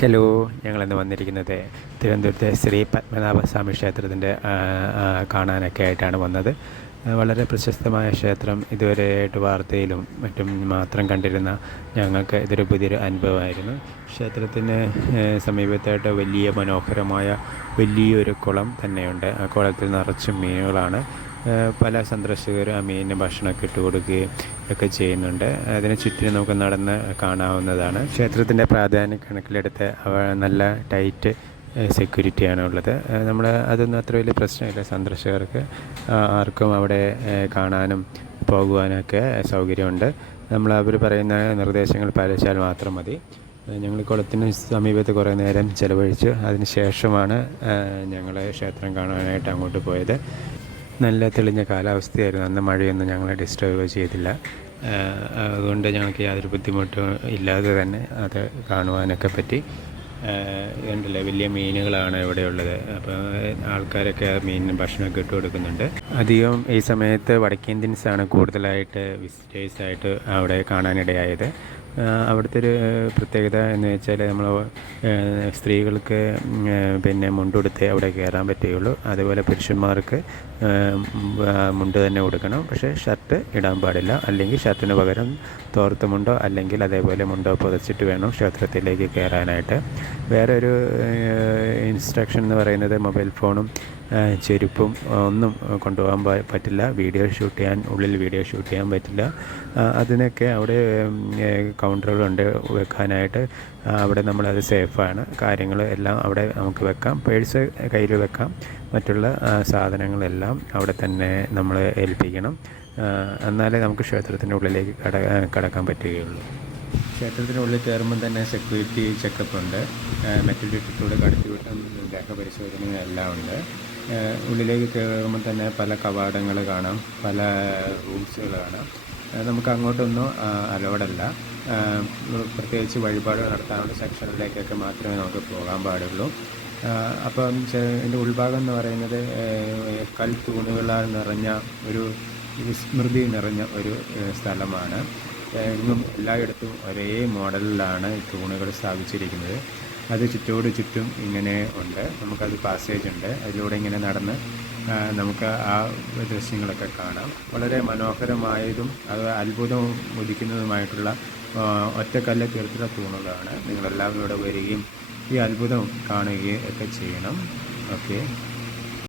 Hello ഞങ്ങളിന്ന് വന്നിരിക്കുന്നത് തിരുവനന്തപുരത്തെ ശ്രീ പത്മനാഭസ്വാമി ക്ഷേത്രത്തിന്റെ കാണാനൊക്കെ ആയിട്ടാണ് വന്നത്. വളരെ പ്രശസ്തമായ ക്ഷേത്രം ഇതുവരെ ആയിട്ട് വാർത്തയിലും മറ്റും മാത്രം കണ്ടിരുന്ന ഞങ്ങൾക്ക് ഇതൊരു പുതിയൊരു അനുഭവമായിരുന്നു. ക്ഷേത്രത്തിന് സമീപത്തായിട്ട് വലിയ മനോഹരമായ വലിയൊരു കുളം തന്നെയുണ്ട്. ആ കുളത്തിൽ നിറച്ചും മീനുകളാണ്. പല സന്ദർശകരും ആ മീനിന് ഭക്ഷണമൊക്കെ ഇട്ട് കൊടുക്കുകയും ഒക്കെ ചെയ്യുന്നുണ്ട്. അതിന് ചുറ്റിനും നമുക്ക് നടന്ന് കാണാവുന്നതാണ്. ക്ഷേത്രത്തിന്റെ പ്രാധാന്യം കണക്കിലെടുത്ത് അവ നല്ല ടൈറ്റ് സെക്യൂരിറ്റിയാണ് ഉള്ളത്. നമ്മൾ അതൊന്നും അത്ര വലിയ പ്രശ്നമില്ല. സന്ദർശകർക്ക് ആർക്കും അവിടെ കാണാനും പോകുവാനൊക്കെ സൗകര്യമുണ്ട്. നമ്മൾ അവർ പറയുന്ന നിർദ്ദേശങ്ങൾ പാലിച്ചാൽ മാത്രം മതി. ഞങ്ങൾ കുളത്തിന് സമീപത്ത് കുറേ നേരം ചിലവഴിച്ചു. അതിന് ശേഷമാണ് ഞങ്ങൾ ക്ഷേത്രം കാണാനായിട്ട് അങ്ങോട്ട് പോയത്. നല്ല തെളിഞ്ഞ കാലാവസ്ഥയായിരുന്നു. അന്ന് മഴയൊന്നും ഞങ്ങളെ ഡിസ്റ്റർബ് ചെയ്തില്ല. അതുകൊണ്ട് ഞങ്ങൾക്ക് യാതൊരു ബുദ്ധിമുട്ടും ഇല്ലാതെ തന്നെ അത് കാണുവാനൊക്കെ പറ്റി. ഉണ്ടല്ലേ വലിയ മീനുകളാണ് ഇവിടെ ഉള്ളത്. അപ്പോൾ ആൾക്കാരൊക്കെ മീനിന് ഭക്ഷണമൊക്കെ ഇട്ട് കൊടുക്കുന്നുണ്ട്. അധികം ഈ സമയത്ത് വടക്കേന്ത്യൻസാണ് കൂടുതലായിട്ട് വിസിറ്റേഴ്സായിട്ട് അവിടെ കാണാനിടയായത്. അവിടുത്തെ ഒരു പ്രത്യേകത എന്ന് വെച്ചാൽ നമ്മൾ സ്ത്രീകൾക്ക് പിന്നെ മുണ്ടുടുത്ത് അവിടെ കയറാൻ പറ്റുകയുള്ളൂ. അതുപോലെ പുരുഷന്മാർക്ക് മുണ്ട് തന്നെ കൊടുക്കണം. പക്ഷേ ഷർട്ട് ഇടാൻ പാടില്ല. അല്ലെങ്കിൽ ഷർട്ടിന് പകരം തോർത്ത് മുണ്ടോ അല്ലെങ്കിൽ അതേപോലെ മുണ്ടോ പുതച്ചിട്ട് വേണം ക്ഷേത്രത്തിലേക്ക് കയറാനായിട്ട്. വേറെ ഒരു ഇൻസ്ട്രക്ഷൻ എന്ന് പറയുന്നത് മൊബൈൽ ഫോണും ചെരുപ്പും ഒന്നും കൊണ്ടുപോകാൻ പറ്റില്ല. വീഡിയോ ഷൂട്ട് ചെയ്യാൻ ഉള്ളിൽ വീഡിയോ ഷൂട്ട് ചെയ്യാൻ പറ്റില്ല. അതിനൊക്കെ അവിടെ കൗണ്ടറുകളുണ്ട് വെക്കാനായിട്ട്. അവിടെ നമ്മളത് സേഫാണ്. കാര്യങ്ങൾ എല്ലാം അവിടെ നമുക്ക് വെക്കാം. പേഴ്സ് കയ്യിൽ വെക്കാം. മറ്റുള്ള സാധനങ്ങളെല്ലാം അവിടെ തന്നെ നമ്മൾ ഏൽപ്പിക്കണം. എന്നാലേ നമുക്ക് ക്ഷേത്രത്തിന്റെ ഉള്ളിലേക്ക് കട കടക്കാൻ പറ്റുകയുള്ളൂ. ക്ഷേത്രത്തിനുള്ളിൽ കയറുമ്പോൾ തന്നെ സെക്യൂരിറ്റി ചെക്കപ്പ് ഉണ്ട് മെറ്റൽ ഡിറ്റക്ടറുടെ കടത്തി വിട്ടും ദേഹ പരിശോധനകളെല്ലാം ഉണ്ട്. ഉള്ളിലേക്ക് കയറുമ്പോൾ തന്നെ പല കവാടങ്ങൾ കാണാം. പല റൂംസുകൾ കാണാം. നമുക്ക് അങ്ങോട്ടൊന്നും അലോഡല്ല പ്രത്യേകിച്ച് വഴിപാട് നടത്താനുള്ള സെക്ഷനിലേക്കൊക്കെ മാത്രമേ നമുക്ക് പോകാൻ പാടുള്ളൂ. അപ്പം എന്റെ ഉൾഭാഗം എന്ന് പറയുന്നത് കൽ തൂണുകളാൽ നിറഞ്ഞ ഒരു വിസ്മൃതി നിറഞ്ഞ ഒരു സ്ഥലമാണ്. ഇന്നും എല്ലായിടത്തും ഒരേ മോഡലിലാണ് തൂണുകൾ സ്ഥാപിച്ചിരിക്കുന്നത്. അത് ചുറ്റോട് ചുറ്റും ഇങ്ങനെ ഉണ്ട്. നമുക്കത് പാസേജ് ഉണ്ട്. അതിലൂടെ ഇങ്ങനെ നടന്ന് നമുക്ക് ആ ദൃശ്യങ്ങളൊക്കെ കാണാം. വളരെ മനോഹരമായതും അത് അത്ഭുതവും ഉദിക്കുന്നതുമായിട്ടുള്ള ഒറ്റക്കല്ല് തീർത്തുള്ള തൂണുകളാണ്. നിങ്ങളെല്ലാവരും ഇവിടെ വരികയും ഈ അത്ഭുതം കാണുകയും ഒക്കെ ചെയ്യണം. ഓക്കെ.